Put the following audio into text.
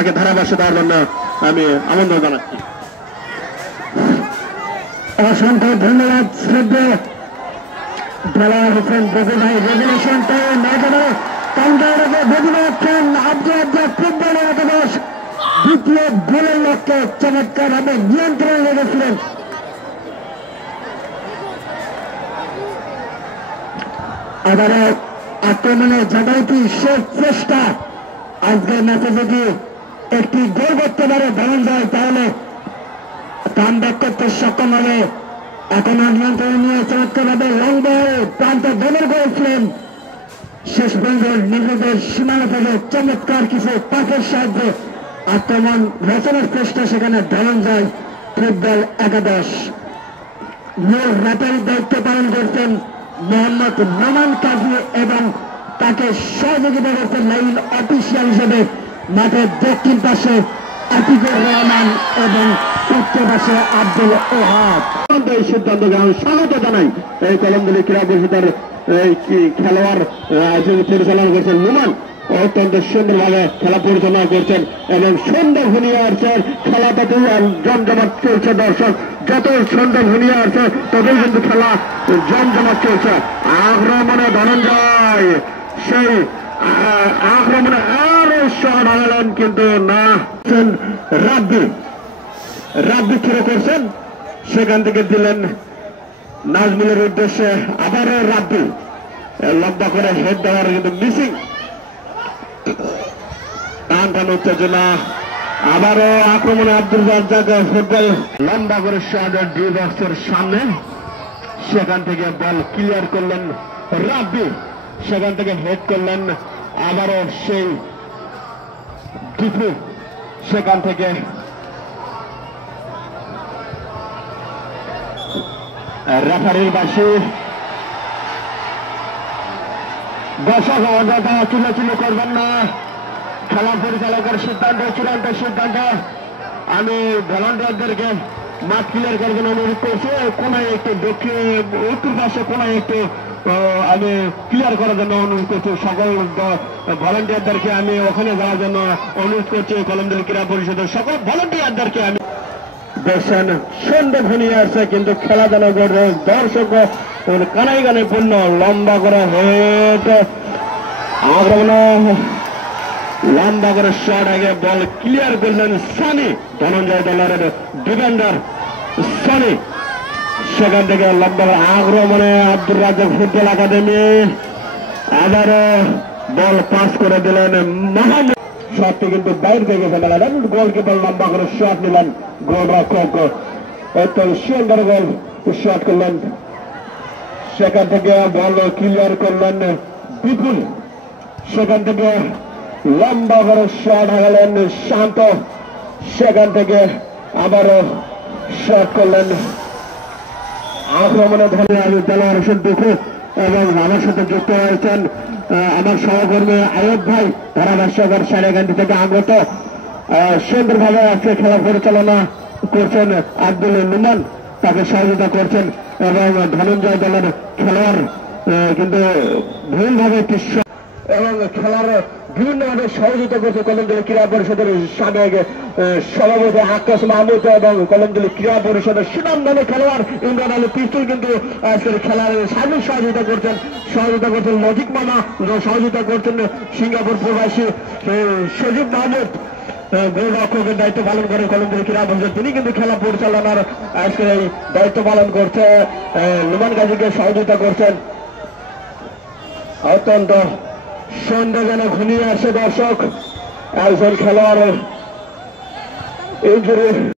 তাকে ধারাভাষ্য দেওয়ার জন্য আমি আমন্ত্রণ জানাচ্ছি। অসংখ্য ধন্যবাদ শ্রদ্ধেয় দেলাওয়ার হোসেন বেবি ভাই। রেগুলেশন টাইম একেবারে কাউন্টারে বেবি রাখছেন ফুটবল একাদশ দ্বিতীয় গোলের লক্ষ্যে চমৎকারভাবে নিয়ন্ত্রণ রেখেছিলেন। আবারও আক্রমণে জাগাইতি শেষ চেষ্টা। আজকের ম্যাচে যদি একটি গোল করতে পারে ধনঞ্জয় তাহলে কাম ব্যাক করতে সক্ষম হবে। এখন নিয়ন্ত্রণ নিয়ে চমৎকারভাবে লং বল প্রান্তে দলের করেছিলেন। শেষ পর্যন্ত নিজেদের সীমানা থেকে চমৎকার কিছু পাকের সাহায্যে আক্রমণ রচনার চেষ্টা, সেখানে ধনঞ্জয় ফুটবল একাদশ। মূল রেফারির দায়িত্ব পালন করছেন মোহাম্মদ নোমান কাজী এবং তাকে সহযোগিতা করছেন লাইন অফিসিয়াল হিসেবে মাঠের দক্ষিণ পাশে আতিকুর রহমান এবং উত্তর পাশে আব্দুল ওহাব। এই সিদ্ধান্তকে আমি স্বাগত জানাই। এই কলমদুলি ক্রীড়া পরিষদের এই খেলোয়াড় পরিচালনা করছেন নোমান, অত্যন্ত সুন্দরভাবে খেলা পরিচালনা করছেন এবং সুন্দর ভূমিকা আসছে। খেলাটাতে জমজমাট চলছে। দর্শক যত সুন্দর ভূমিকা আসছে ততই কিন্তু খেলা জমজমাট চলছে। আক্রমণে ধনঞ্জয়, সেই আক্রমণে আরো শট হারালেন কিন্তু না। রাব্বি ফিরে করছেন, সেখান থেকে দিলেন নাজমুলের উদ্দেশ্যে। আবারও রাব্বি লম্বা করে হেড দেওয়ার কিন্তু মিসিং। টান উত্তেজনা। আবারও আক্রমণে আব্দুল রাজ্জাক ফুটবল লম্বা করে শট ডি বক্সের সামনে, সেখান থেকে বল ক্লিয়ার করলেন রাব্বি, সেখান থেকে হেড করলেন আবারও সেই ডিপু, সেখান থেকে রেফারির বাসি। দর্শক চিল্লাচিল্লি করবেন না, খেলা পরিচালকের সিদ্ধান্ত চূড়ান্ত সিদ্ধান্ত। আমি ভলান্টিয়ারদেরকে মাঠ ক্লিয়ার করবেন অনুরোধ করছি। কোনায় একটু দক্ষিণ উত্তর পাশে কোনায় একটু আমি ক্লিয়ার করার জন্য অনুরোধ করছি। সকল ভলান্টিয়ারদেরকে আমি ওখানে যাওয়ার জন্য অনুরোধ করছি। কলমদুলি ক্রীড়া পরিষদের সকল ভলান্টিয়ারদেরকে আমি দেখছেন সুন্দর ভূমিকা আছে, কিন্তু খেলা যেন দর্শক কানাই গানে পূর্ণ। লম্বা করে হেড আক্রমণ, লম্বা করে শট, আগে বল ক্লিয়ার করলেন সানি, ধনঞ্জয় দলের ডিফেন্ডার সানি। সেখান থেকে লম্বা করে আক্রমণে আব্দুল রাজ্জাক ফুটবল একাডেমি। আবারও বল পাস করে দিলেন মাহমুদ, শটটি কিন্তু বাইরে থেকে ফেলেন। গোলকিপার লম্বা করে শট নিলেন, গোলরক্ষক অত্যন্ত সুন্দর গোল শট করলেন। সেখান থেকে বল ক্লিয়ার করলেন বিপুল, সেখান থেকে লম্বা করে শট হারালেন শান্ত, সেখান থেকে আবারও শট করলেন। আক্রমণে ধরে দেলাওয়ার হোসেন দুঃখু এবং আমার সাথে যুক্ত হয়েছেন আমার সহকর্মী আয়ব ভাই, ধারাভাষ্যকর সারেগান্ডি থেকে আগত। সুন্দরভাবে আজকে খেলা পরিচালনা করছেন আব্দুল নোমান, তাকে সহযোগিতা করছেন এবং ধনঞ্জয় দলের খেলোয়াড় কিন্তু ভুলভাবে এবং খেলার বিভিন্নভাবে সহযোগিতা করছে কলমদুলি ক্রীড়া পরিষদের সাবেক সভাপতি আকাশ মাহমুদ এবং কলমদুলি ক্রীড়া পরিষদের সুনামধন্য খেলোয়াড় ইমরান আলী পিস্তুল কিন্তু আজকের খেলার সার্বিক সহযোগিতা করছেন লজিক মামা, সহযোগিতা করছেন সিঙ্গাপুর প্রবাসী সজীব মাহমুদ, গোলরক্ষকের দায়িত্ব পালন করে কলমদুলি ক্রীড়া পরিষদ। তিনি কিন্তু খেলা পরিচালনার আজকের এই দায়িত্ব পালন করছে। নোমান গাজীকে সহযোগিতা করছেন। অত্যন্ত সন্দেহজনক ঘনিয়ে আসছে দর্শক, একজন খেলোয়াড় ইনজুরি